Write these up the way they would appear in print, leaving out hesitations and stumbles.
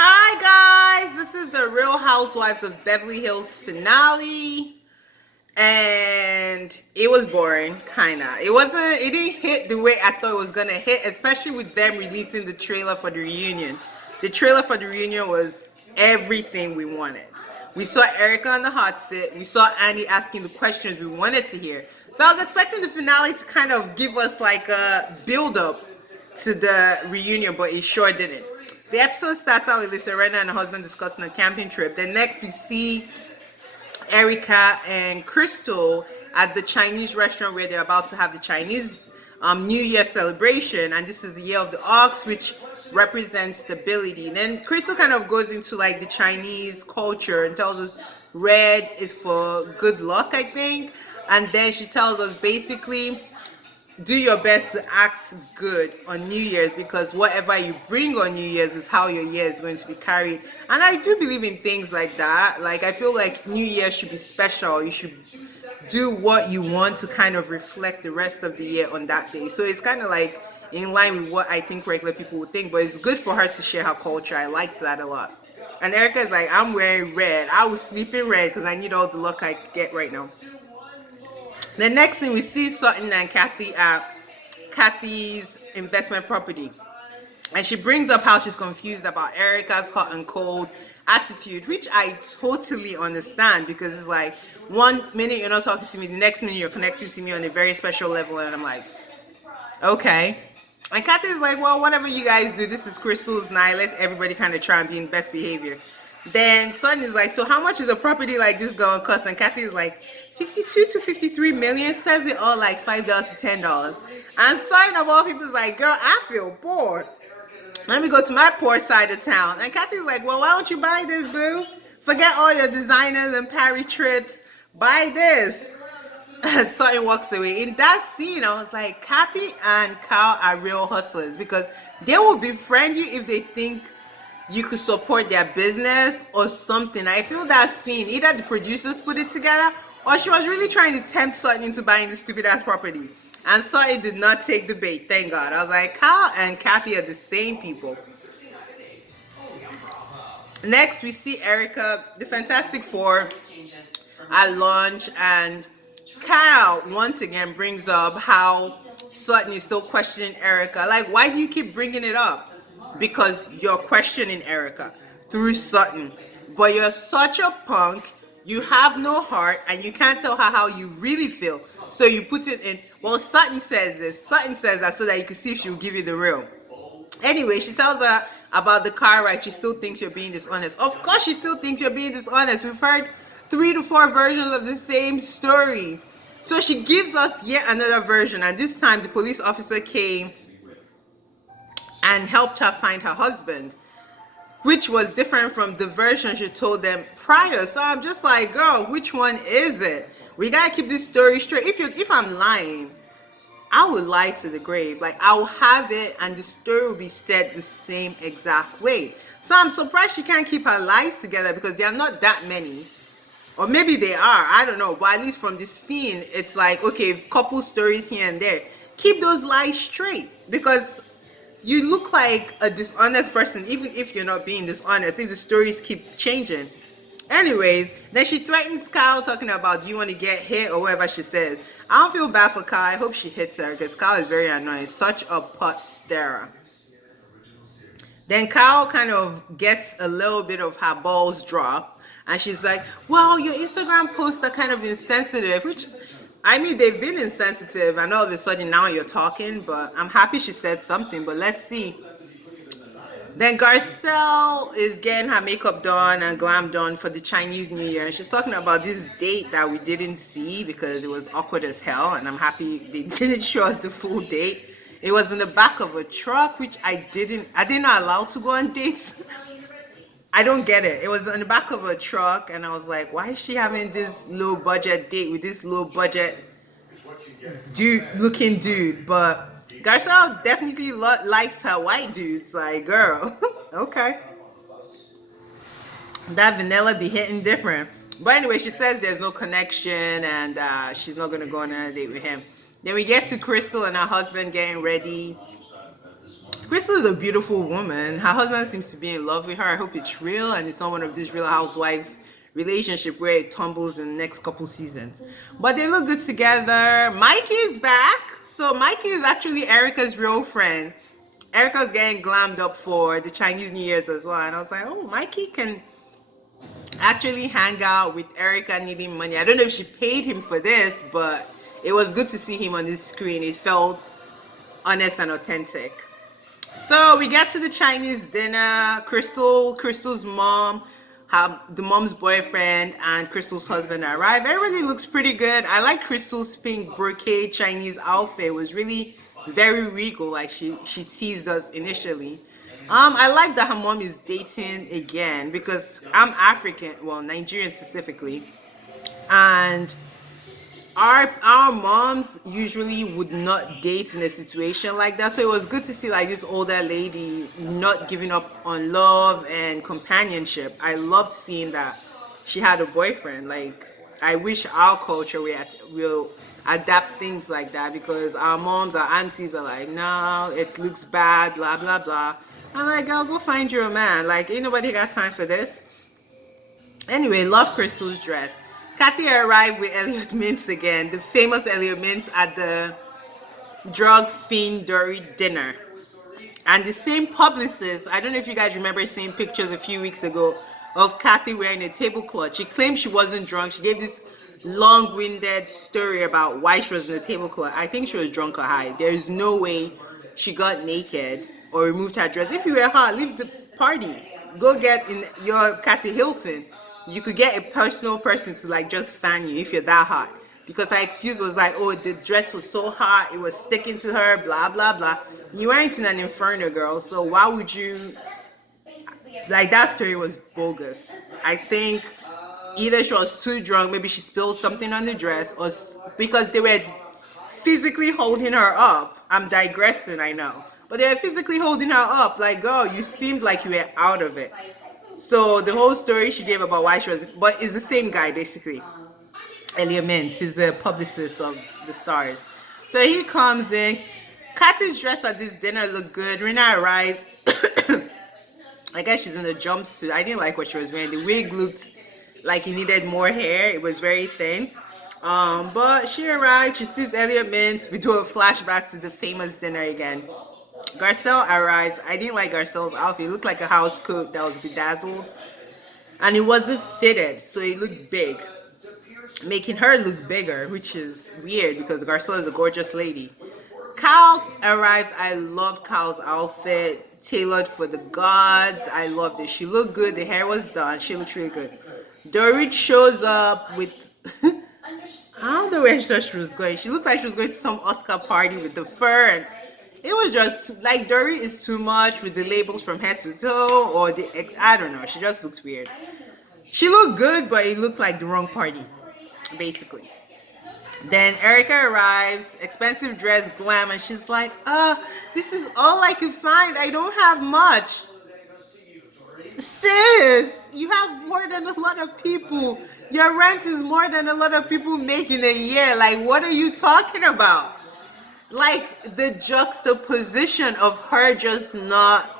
Hi guys, this is the Real Housewives of Beverly Hills finale, and it was boring, kinda. It didn't hit the way I thought it was gonna hit, especially with them releasing the trailer for the reunion. The trailer for the reunion was everything we wanted. We saw Erika on the hot seat. We saw Andy asking the questions we wanted to hear. So I was expecting the finale to kind of give us like a build up to the reunion, but it sure didn't. The episode starts out with Lisa Rinna and her husband discussing a camping trip. Then next we see Erika and Crystal at the Chinese restaurant where they're about to have the Chinese New Year celebration, and this is the year of the ox, which represents stability. And then Crystal kind of goes into like the Chinese culture and tells us red is for good luck, I think. And then she tells us basically do your best to act good on New Year's, because whatever you bring on New Year's is how your year is going to be carried. And I do believe in things like that. Like, I feel like New Year should be special. You should do what you want to kind of reflect the rest of the year on that day. So it's kind of like in line with what I think regular people would think, but it's good for her to share her culture. I liked that a lot. And Erica is like, I'm wearing red. I was sleeping red because I need all the luck I get right now. The next thing we see Sutton and Kathy at Kathy's investment property. And she brings up how she's confused about Erika's hot and cold attitude, which I totally understand, because it's like 1 minute you're not talking to me, the next minute you're connecting to me on a very special level, and I'm like, okay. And Kathy's like, well, whatever you guys do, this is Crystal's night. Let everybody kind of try and be in best behavior. Then Sutton is like, so how much is a property like this going to cost? And Kathy's like, 52 to 53 million, says it all like $5 to $10. And Sutton of all people is like, girl, I feel bored. Let me go to my poor side of town. And Kathy's like, well, why don't you buy this, boo? Forget all your designers and Paris trips. Buy this. And Sutton walks away. In that scene, I was like, Kathy and Kyle are real hustlers, because they will befriend you if they think you could support their business or something. I feel that scene, either the producers put it together or she was really trying to tempt Sutton into buying this stupid ass property. And Sutton did not take the bait, thank God. I was like, Kyle and Kathy are the same people. Next, we see Erika, the Fantastic Four, at lunch, and Kyle once again brings up how Sutton is still questioning Erika. Like, why do you keep bringing it up? Because you're questioning Erika through Sutton. But you're such a punk. You have no heart, and you can't tell her how you really feel. So you put it in, well, Sutton says this. Sutton says that so that you can see if she'll give you the real. Anyway, she tells her about the car ride. She still thinks you're being dishonest. Of course she still thinks you're being dishonest. We've heard 3 to 4 versions of the same story. So she gives us yet another version, and this time the police officer came and helped her find her husband, which was different from the version she told them prior. So I'm just like, girl, which one is it? We gotta keep this story straight. If I'm lying, I would lie to the grave. Like, I'll have it and the story will be said the same exact way. So I'm surprised she can't keep her lies together, because there are not that many. Or maybe they are, I don't know. But at least from this scene, it's like, okay, couple stories here and there. Keep those lies straight, because you look like a dishonest person, even if you're not being dishonest, if the stories keep changing. Anyways, then she threatens Kyle, talking about, do you want to get hit, or whatever she says. I don't feel bad for Kyle. I hope she hits her, because Kyle is very annoying. Such a pot stirrer. Then Kyle kind of gets a little bit of her balls dropped, and she's like, well, your Instagram posts are kind of insensitive, which, I mean, they've been insensitive, and all of a sudden now you're talking, but I'm happy she said something, but let's see. Then Garcelle is getting her makeup done and glam done for the Chinese New Year, and she's talking about this date that we didn't see because it was awkward as hell, and I'm happy they didn't show us the full date. It was in the back of a truck, which I didn't know allowed to go on dates. I don't get it. It was in the back of a truck, and I was like, why is she having this low budget date with this low budget looking dude? But Garcelle definitely likes her white dudes. Like, girl, okay. That vanilla be hitting different. But anyway, she says there's no connection, and she's not going to go on another date with him. Then we get to Crystal and her husband getting ready Crystal is a beautiful woman. Her husband seems to be in love with her. I hope it's real and it's not one of these Real Housewives relationship where it tumbles in the next couple seasons. But they look good together. Mikey is back. So Mikey is actually Erica's real friend. Erica's getting glammed up for the Chinese New Year's as well. And I was like, oh, Mikey can actually hang out with Erika needing money. I don't know if she paid him for this, but it was good to see him on this screen. It felt honest and authentic. So we get to the Chinese dinner. Crystal's mom, the mom's boyfriend, and Crystal's husband arrive. Everybody looks pretty good. I like Crystal's pink brocade Chinese outfit. It was really very regal, like she teased us initially. I like that her mom is dating again because I'm African, well, Nigerian specifically, and our moms usually would not date in a situation like that. So it was good to see like this older lady not giving up on love and companionship. I loved seeing that she had a boyfriend. Like I wish our culture will adapt things like that because our moms, our aunties are like, no, it looks bad, blah blah blah. I'm like, girl, go find your man. Like ain't nobody got time for this. Anyway, love Crystal's dress. Kathy arrived with Elliot Mintz again, the famous Elliot Mintz at the drug fiend Dory dinner. And the same publicist, I don't know if you guys remember seeing pictures a few weeks ago of Kathy wearing a tablecloth. She claimed she wasn't drunk. She gave this long-winded story about why she was in a tablecloth. I think she was drunk or high. There is no way she got naked or removed her dress. If you were hot, leave the party. Go get in your Kathy Hilton. You could get a personal person to like just fan you if you're that hot. Because her excuse was like, oh, the dress was so hot, it was sticking to her, blah, blah, blah. You weren't in an inferno, girl, so why would you... Like, that story was bogus. I think either she was too drunk, maybe she spilled something on the dress, or because they were physically holding her up. I'm digressing, I know. But they were physically holding her up. Like, girl, you seemed like you were out of it. So the whole story she gave about why she was, but it's the same guy basically. Elliot Mintz, he's a publicist of the stars. So he comes in. Kathy's dress at this dinner looked good. Rina arrives. I guess she's in a jumpsuit. I didn't like what she was wearing. The wig looked like it needed more hair. It was very thin. But she arrived. She sees Elliot Mintz. We do a flashback to the famous dinner again. Garcelle arrives. I didn't like Garcelle's outfit. It looked like a house coat that was bedazzled. And it wasn't fitted, so it looked big. Making her look bigger, which is weird because Garcelle is a gorgeous lady. Kyle arrives. I loved Kyle's outfit. Tailored for the gods. I loved it. She looked good. The hair was done. She looked really good. Dorit shows up with... I don't know where she was going. She looked like she was going to some Oscar party with the fur and... It was just like Dory is too much with the labels from head to toe, or I don't know. She just looks weird. She looked good, but it looked like the wrong party, basically. Then Erika arrives, expensive dress, glam, and she's like, this is all I can find. I don't have much. Sis, you have more than a lot of people. Your rent is more than a lot of people make in a year. Like, what are you talking about? Like, the juxtaposition of her just not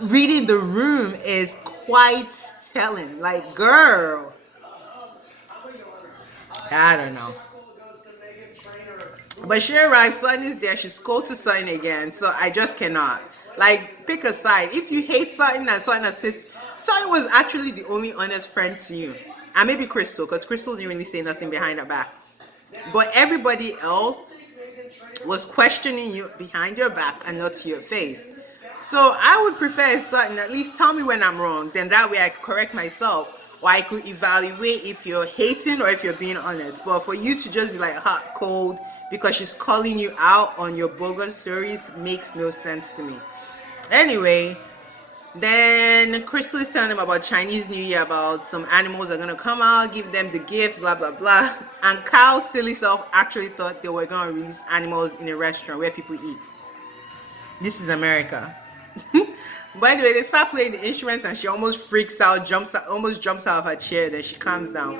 reading the room is quite telling. Like, girl, I don't know. But she arrives, Sutton is there, she's called to Sutton again, so I just cannot. Like, pick a side. If you hate Sutton and Sutton has pissed, Sutton was actually the only honest friend to you. And maybe Crystal, because Crystal didn't really say nothing behind her back. But everybody else was questioning you behind your back and not to your face. So I would prefer Sutton, at least tell me when I'm wrong. Then that way I could correct myself. Or I could evaluate if you're hating or if you're being honest. But for you to just be like hot, cold, because she's calling you out on your bogus stories makes no sense to me. Anyway, then Crystal is telling them about Chinese New Year, about some animals are going to come out, give them the gift, blah, blah, blah. And Kyle's silly self actually thought they were going to release animals in a restaurant where people eat. This is America. But anyway, they start playing the instruments and she almost freaks out, almost jumps out of her chair. Then she calms down.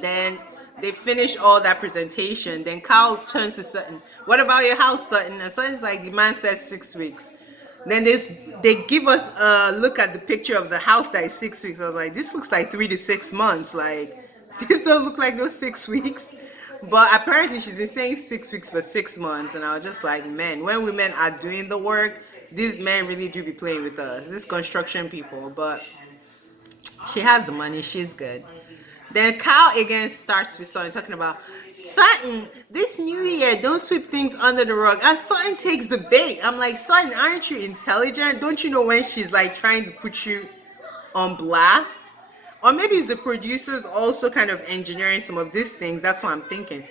Then They finish all that presentation. Then Kyle turns to Sutton. What about your house, Sutton? And Sutton's like, the man said 6 weeks. Then they give us a look at the picture of the house that is 6 weeks. I was like, this looks like 3 to 6 months. Like, this don't look like no 6 weeks. But apparently she's been saying 6 weeks for 6 months. And I was just like, man, when women are doing the work, these men really do be playing with us. These construction people. But she has the money. She's good. Then Kyle again starts with Sutton talking about, Sutton, this new year, don't sweep things under the rug. And Sutton takes the bait. I'm like, Sutton, aren't you intelligent? Don't you know when she's like trying to put you on blast? Or maybe it's the producers also kind of engineering some of these things. That's what I'm thinking.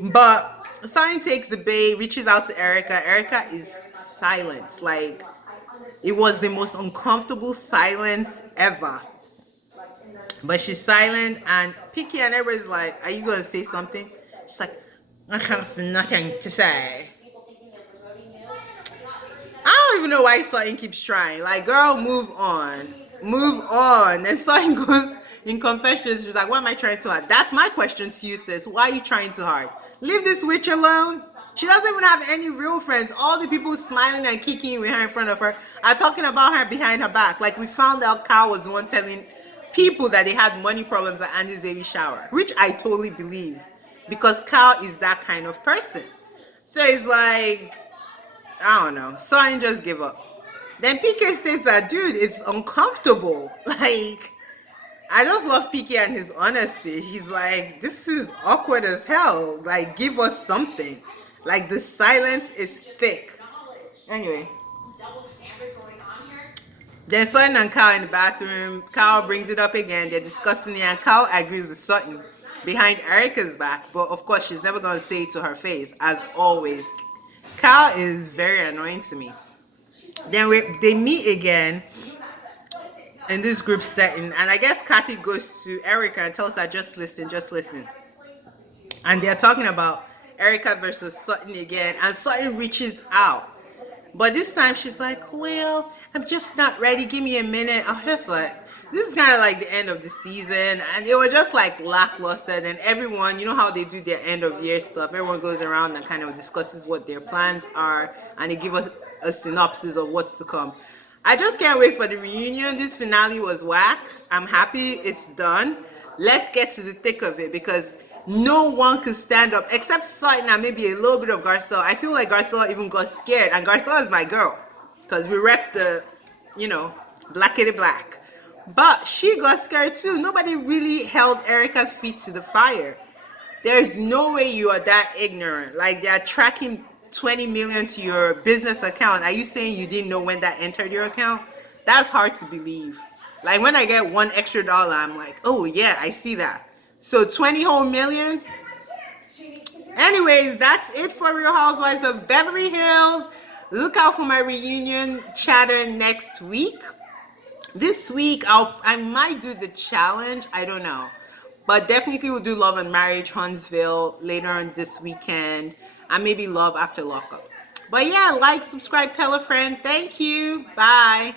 But Sutton takes the bait, reaches out to Erika. Erika is silent. Like, it was the most uncomfortable silence ever. But she's silent and picky, and everybody's like, are you going to say something? She's like, I have nothing to say. I don't even know why Sutton keeps trying. Like, girl, move on. Move on. And Sutton goes in confessions. She's like, what am I trying too hard? That's my question to you, sis. Why are you trying too hard? Leave this witch alone. She doesn't even have any real friends. All the people smiling and kicking with her in front of her are talking about her behind her back. Like, we found out Kyle was the one telling people that they had money problems at Andy's baby shower, which I totally believe, because Kyle is that kind of person. So it's like, I don't know. So I just give up. Then PK says that, dude, it's uncomfortable. Like, I just love PK and his honesty. He's like, this is awkward as hell. Like, give us something. Like, the silence is thick. Anyway. Then Sutton and Kyle in the bathroom. Kyle brings it up again. They're discussing it, and Kyle agrees with Sutton behind Erika's back. But of course, she's never going to say it to her face, as always. Kyle is very annoying to me. Then they meet again in this group setting, and I guess Kathy goes to Erika and tells her, just listen, just listen. And they're talking about Erika versus Sutton again, and Sutton reaches out. But this time she's like, well, I'm just not ready. Give me a minute. I was just like, this is kind of like the end of the season. And it was just like lackluster. And everyone, you know how they do their end of year stuff. Everyone goes around and kind of discusses what their plans are. And they give us a synopsis of what's to come. I just can't wait for the reunion. This finale was whack. I'm happy it's done. Let's get to the thick of it, because no one could stand up except Sutton and maybe a little bit of Garcelle. I feel like Garcelle even got scared, and Garcelle is my girl because we rep the, you know, blackity black. But she got scared too. Nobody really held Erika's feet to the fire. There's no way you are that ignorant. Like, they're tracking 20 million to your business account. Are you saying you didn't know when that entered your account? That's hard to believe. Like, when I get $1 extra, I'm like, oh yeah, I see that. So 20 whole million. Anyways, that's it for Real Housewives of Beverly Hills. Look out for my reunion chatter next week. This week, I might do the challenge. I don't know. But definitely we'll do Love and Marriage Huntsville later on this weekend. And maybe Love After Lockup. But yeah, like, subscribe, tell a friend. Thank you. Bye.